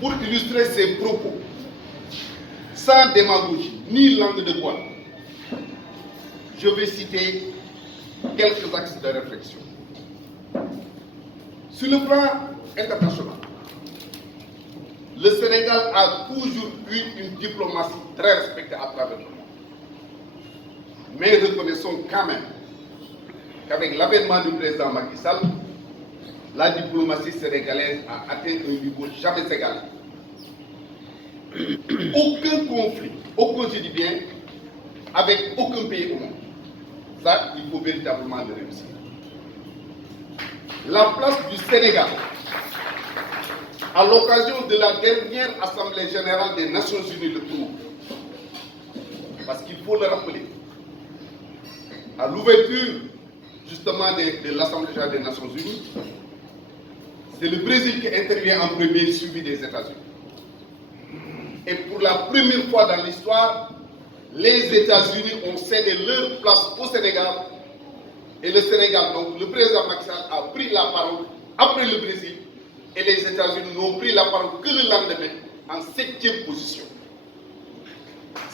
pour illustrer ses propos, sans démagogie ni langue de bois, je vais citer quelques axes de réflexion. Sur le plan international, le Sénégal a toujours eu une diplomatie très respectée à travers le monde. Mais reconnaissons quand même qu'avec l'avènement du président Macky Sall, la diplomatie sénégalaise a atteint un niveau jamais égalé. Aucun conflit, aucun, je dis bien, avec aucun pays au monde. Ça, il faut véritablement le réussir. La place du Sénégal, à l'occasion de la dernière Assemblée générale des Nations Unies le prouve. Parce qu'il faut le rappeler, à l'ouverture justement de l'Assemblée générale des Nations Unies, c'est le Brésil qui intervient en premier, suivi des États-Unis. Et pour la première fois dans l'histoire, les États-Unis ont cédé leur place au Sénégal. Et le Sénégal, donc le président Macky Sall a pris la parole après le Brésil. Et les États-Unis n'ont pris la parole que le lendemain, en 7e position.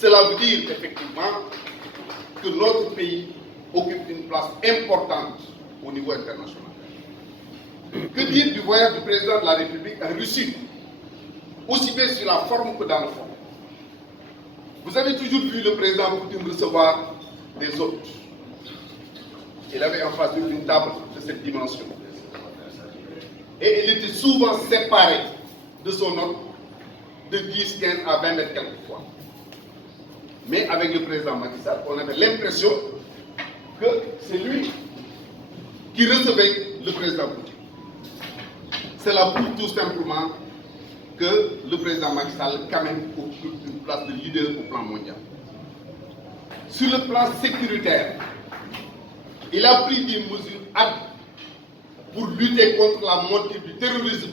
Cela veut dire effectivement que notre pays occupe une place importante au niveau international. Que dire du voyage du président de la République en Russie, aussi bien sur la forme que dans le fond? Vous avez toujours vu le président Poutine recevoir des hôtes. Il avait en face de lui une table de cette dimension. Et il était souvent séparé de son hôte de 10, 15 à 20 mètres quelquefois. Mais avec le président Macky Sall, on avait l'impression que c'est lui qui recevait le président Poutine. Cela prouve tout simplement que le président Macky Sall quand même occupe une place de leader au plan mondial. Sur le plan sécuritaire, il a pris des mesures hâtives pour lutter contre la montée du terrorisme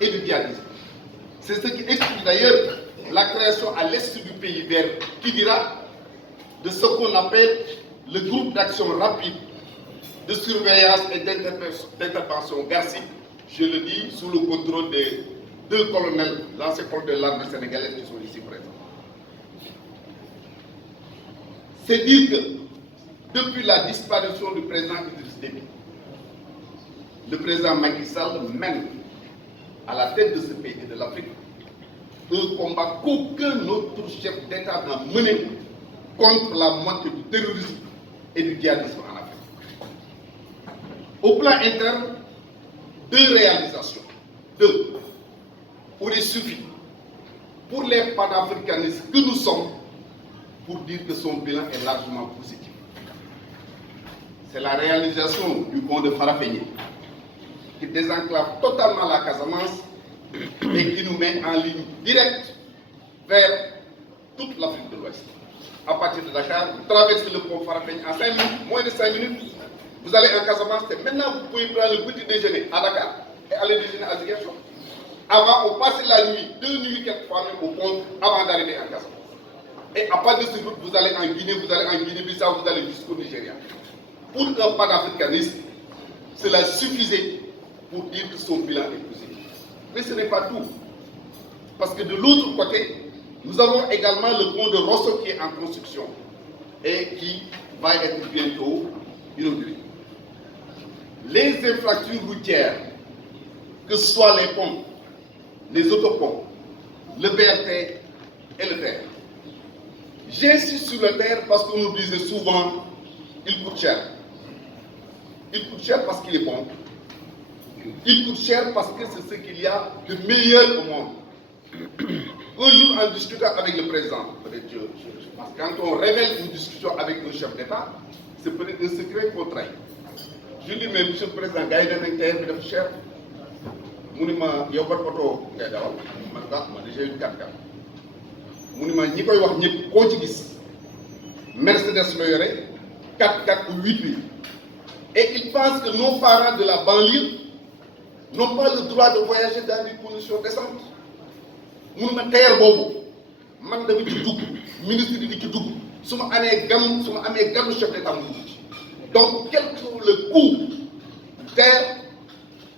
et du djihadisme. C'est ce qui explique d'ailleurs la création à l'est du pays vers Kidira de ce qu'on appelle le groupe d'action rapide de surveillance et d'intervention Garci, je le dis, sous le contrôle des 2 colonels, l'ancien colonel de l'armée sénégalaise qui sont ici présents. C'est dire que depuis la disparition du président Idriss Déby, le président Macky Sall mène à la tête de ce pays et de l'Afrique un combat qu'aucun autre chef d'État n'a mené contre la montée du terrorisme et du djihadisme en Afrique. Au plan interne, 2 réalisations, 2, auraient suffi pour les panafricanistes que nous sommes pour dire que son bilan est largement positif. C'est la réalisation du pont de Farafenni qui désenclave totalement la Casamance et qui nous met en ligne directe vers toute l'Afrique de l'Ouest. À partir de Dakar, vous traversez le pont Farafenni en 5 minutes, moins de 5 minutes, vous allez en Casamance. Et maintenant, vous pouvez prendre le petit déjeuner à Dakar et aller déjeuner à Ziguinchor. Avant, on passait la nuit, 2 nuits quelquefois même au pont avant d'arriver en Casamance. Et à partir de ce route, vous allez en Guinée, vous allez en Guinée-Bissau, vous allez jusqu'au Nigeria. Pour un panafricaniste, cela suffisait pour dire que son bilan est positif. Mais ce n'est pas tout. Parce que de l'autre côté, nous avons également le pont de Rosso qui est en construction et qui va être bientôt inauguré. Les infrastructures routières, que ce soit les ponts, les autoponts, le BRT et le TER. J'insiste sur le TER parce qu'on nous disait souvent il coûte cher. Il coûte cher parce qu'il est bon. Il coûte cher parce que c'est ce qu'il y a de meilleur au monde. Un jour, en discutant avec le président, parce que quand on révèle une discussion avec un chef d'État, c'est peut-être un secret qu'on trahit. Je lui dis, mais monsieur le président, gars yi dañ TER bi dafa cher. Mu ni ma yow ban oto ngay dawal man déjà une 4x4. Mu ni ma ñi koy wax ñëpp koo ci gis Mercedes la yore 4x4 ou 8 et il pense que nos parents de la banlieue n'ont pas le droit de voyager dans des conditions décentes. Mu ni ma TER boobu man dama ci dugg ministre bi di ci dugg su ma amee gàmmu chef d'État mu dugg ci. Donc quel que le coût TER,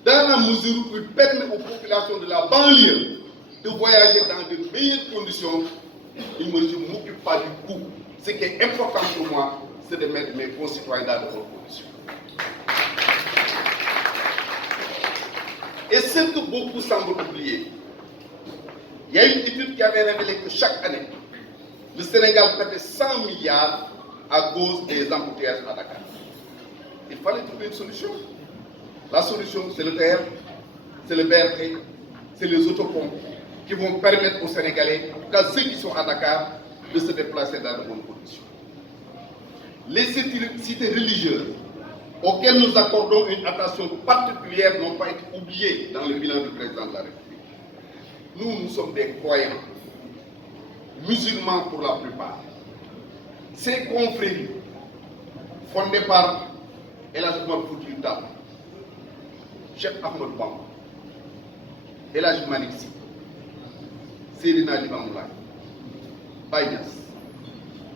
dans la mesure où il permet aux populations de la banlieue de voyager dans de meilleures conditions, je ne m'occupe pas du coût. Ce qui est important pour moi, c'est de mettre mes concitoyens dans de bonnes conditions. Et ce que beaucoup semblent oublier, il y a une étude qui avait révélé que chaque année, le Sénégal perdait 100 milliards à cause des embouteillages à Dakar. Il fallait trouver une solution. La solution, c'est le TER, c'est le BRT, c'est les autoponts qui vont permettre aux Sénégalais, en tout cas ceux qui sont à Dakar, de se déplacer dans de bonnes conditions. Les cités religieuses auxquelles nous accordons une attention particulière n'ont pas été oubliées dans le bilan du président de la République. Nous sommes des croyants, musulmans pour la plupart. Ces confréries, fondées par El Hadj Omar Foutiyou Tall, Cheikh Ahmadou Bamba, El Hadj Malick Sy, Seydina Limamou Laye, Baye Niass,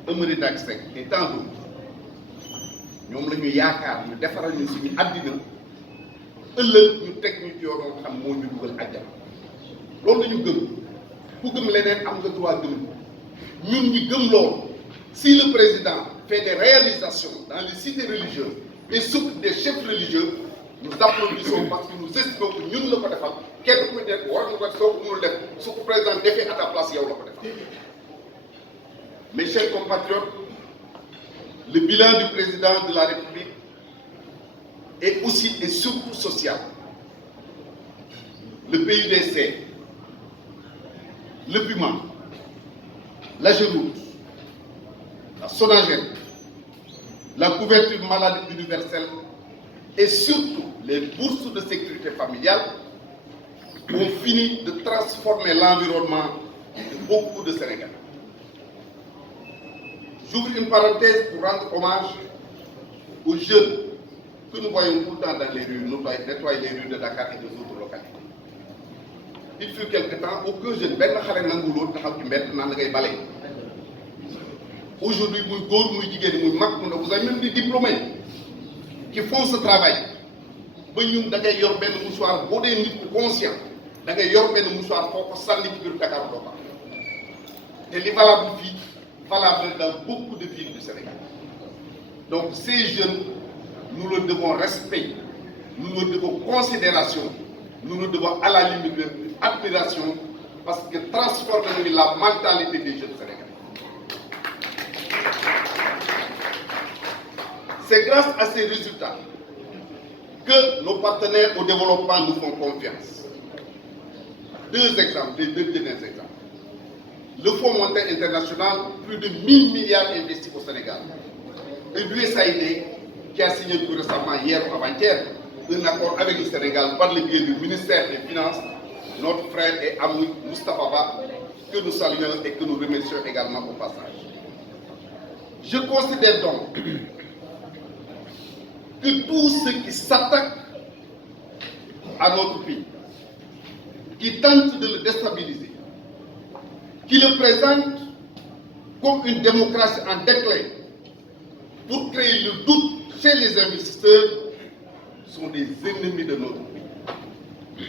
Amary Ndack Seck et tant d'autres, ñoom la ñu yaakaar ñu defaral ñu suñu àddina ëllëg ñu teg ñu ci yoon nga xam moo ñu dugal àjjana loolu la ñu gëm ku gëm leneen am nga droit gëm ñun ñi gëm loolu. Si le président fait des réalisations dans les cités religieuses et s'occupe des chefs religieux, nous applaudissons parce que nous estimons que nous ne le pouvons pas faire. Quel que ce que le président fait à ta place, il y a le Mes chers compatriotes, le bilan du président de la République est aussi et surtout social. Le PUDC, le PUMA, la GEROUTE, la SONAGED, la couverture maladie universelle et surtout les bourses de sécurité familiale ont fini de transformer l'environnement de beaucoup de Sénégalais. J'ouvre une parenthèse pour rendre hommage aux jeunes que nous voyons tout le temps dans les rues, nettoyer les rues de Dakar et des autres localités. Il fut quelque temps, aucun jeune, aujourd'hui, vous avez même des diplômés qui font ce travail. Vous avez un mouchoir, vous avez un conscient, vous avez un mouchoir pour que Dakar. Et les valables dans beaucoup de villes du Sénégal. Donc ces jeunes, nous leur devons respect, nous leur devons considération, nous leur devons à la limite admiration, parce que transformer la mentalité des jeunes Sénégalais. C'est grâce à ces résultats que nos partenaires au développement nous font confiance. Deux exemples, les deux derniers exemples. Le Fonds monétaire international, plus de 1000 milliards investis au Sénégal. Et l'USAID, qui a signé tout récemment, hier ou avant-hier, un accord avec le Sénégal par le biais du ministère des Finances, notre frère et ami Moustapha Ba, que nous saluons et que nous remercions également au passage. Je considère donc que tous ceux qui s'attaquent à notre pays, qui tentent de le déstabiliser, qui le présentent comme une démocratie en déclin pour créer le doute chez les investisseurs, sont des ennemis de notre pays,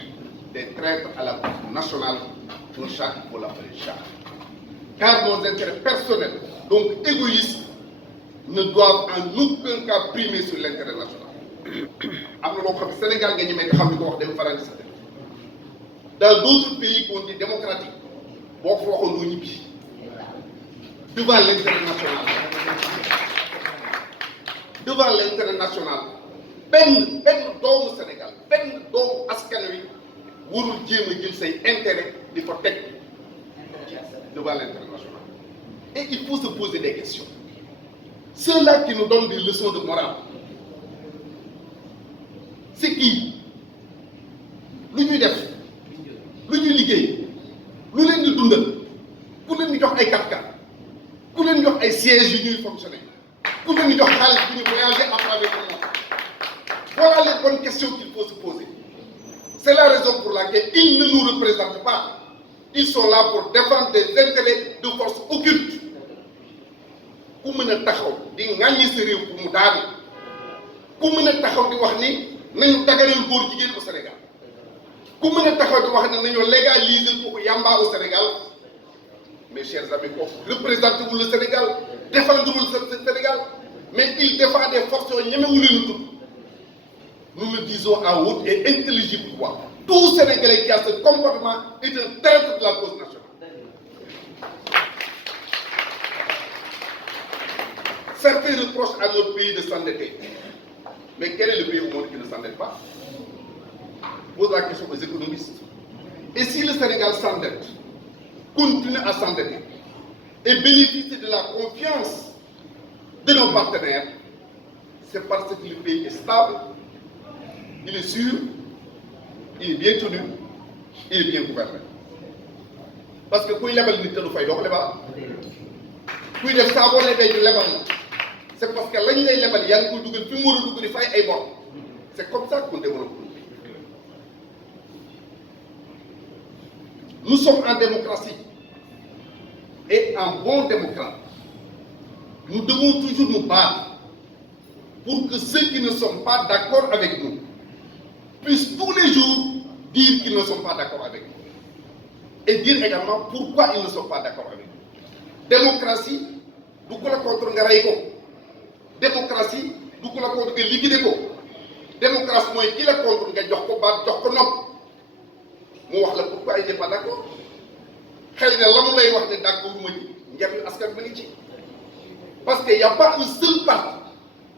des traîtres à la cause nationale, dont chaque faut l'appeler chat. Car nos intérêts personnels, donc égoïstes, ne doivent en aucun cas primer sur l'intérêt national. Dans d'autres pays qu'on dit démocratiques, devant l'intérêt national, ben doomu Sénégal, ben doomu askan wi warul jéem a jël say intérêt di ko teg devant l'intérêt national. Et il faut se poser des questions. Ceux-là qui nous donnent des leçons de morale, c'est qui? Lu ñuy def, lu ñuy liggéey, lu leen di dundal, ku leen di jox ay kàttan, ku leen di jox ay sièges yu ñuy fonctionner, ku leen di jox xaalis bu ñuy voyager à travers le monde. Voilà les bonnes questions qu'il faut se poser. C'est la raison pour laquelle ils ne nous représentent pas. Ils sont là pour défendre des intérêts de force occultes. Ku mën a taxaw di ŋàññi sa réew pour mu daanu, ku mën a taxaw di wax ni nañu daganal góor jigéen au Sénégal, ku mën a taxaw di wax ne nañoo légaliser pour yamba au Sénégal mes chers amis kooku représenté wul le Sénégal défendre wul le Sénégal mais il défend des forces yoo ñemewul leen tudd. Nous le disons à haute et intelligible voix. Tout Sénégalais qui a ce comportement est un traître de la cause nationale. Certains reprochent à notre pays de s'endetter. Mais quel est le pays au monde qui ne s'endette pas? Pose la question aux économistes. Et si le Sénégal s'endette, continue à s'endetter et bénéficie de la confiance de nos partenaires, c'est parce que le pays est stable, il est sûr, il est bien tenu, il est bien gouverné. Parce que kuy lebal nit te du fay doo ko lebal kuy def saa boo lebee ñu lebal la c'est parce que lañ lay lebal yaa ngi koy dugal fi mu war a dugg di fay ay bor c'est comme ça qu'on développe. Nous sommes en démocratie et en bon démocrate nous devons toujours nous battre pour que ceux qui ne sont pas d'accord avec nous puissent tous les jours dire qu'ils ne sont pas d'accord avec nous et dire également pourquoi ils ne sont pas d'accord avec nous. Démocratie du ko la contre nga rey ko démocratie du ko la contre nga liquider ko démocratie mooy ki la contre nga jox ko baat jox ko nopp mu wax la pourquoi il n'est pas d'accord xëy na la mu lay wax ne d'accord ma ci njariñu askan ba ngi ci parce que y a pas un seul parti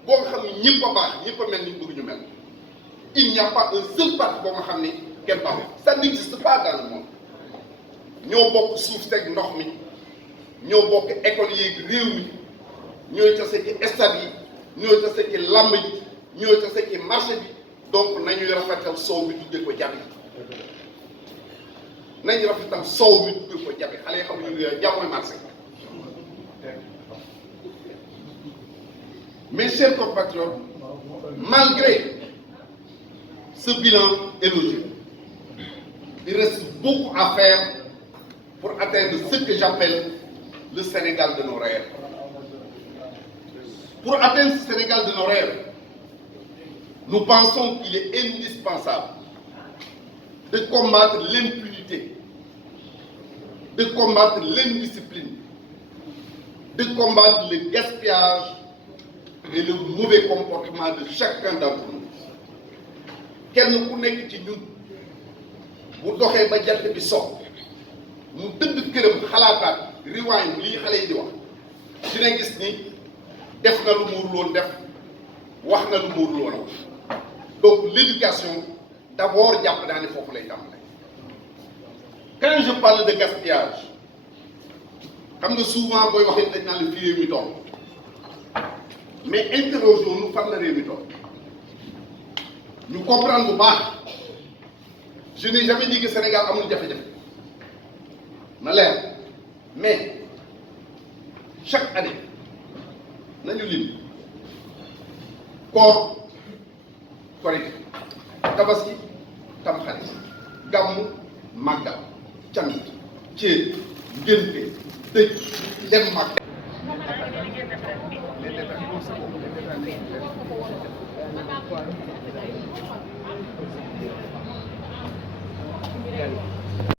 boo nga xam ne ñëpp a baax ñëpp a mel ni bëgg ñu mel. Il n'y a pas un seul parti boo nga xam ne kenn baaxul ça n'existe pas dans le monde ñoo bokk suuf teg ndox mi ñoo bokk école yeeg réew mi ñooy tase ci stade yi ñooy tase ci làmb yi ñooy tase ci marché bi donc nañuy rafetal soow mi duggee ko jabi nañu rafetal soow mi duggee ko jabi xale yi xam ñu jàmmoy marché. Mes chers compatriotes, malgré ce bilan élogieux, il reste beaucoup à faire pour atteindre ce que j'appelle le Sénégal de nos rêves. Pour atteindre ce Sénégal de nos rêves, nous pensons qu'il est indispensable de combattre l'impunité, de combattre l'indiscipline, de combattre le gaspillage et le mauvais comportement de chacun d'entre nous. Kenn ku nekk ci ñun bu doxee ba jant bi so mu tëdd këram xalaataat riwaay lii xale yi di wax dina gis ni def na lu muur loon def wax na lu muur loon donc l'éducation d'abord jàpp naa ne foofu lay tàmbale. Quand je parle de gaspillage xam nga souvent booy waxee dañ naan la fii réew mi toll mais interrogeons-nous fan la réew mi toll ñu comprendre bu baax je n'ai jamais dit que Sénégal amul jafe-jafe na leer mais chaque année nañu lim koor korite tabaski tamxarit gàmmu màggal cant ceeb ngénte dëj dem màgg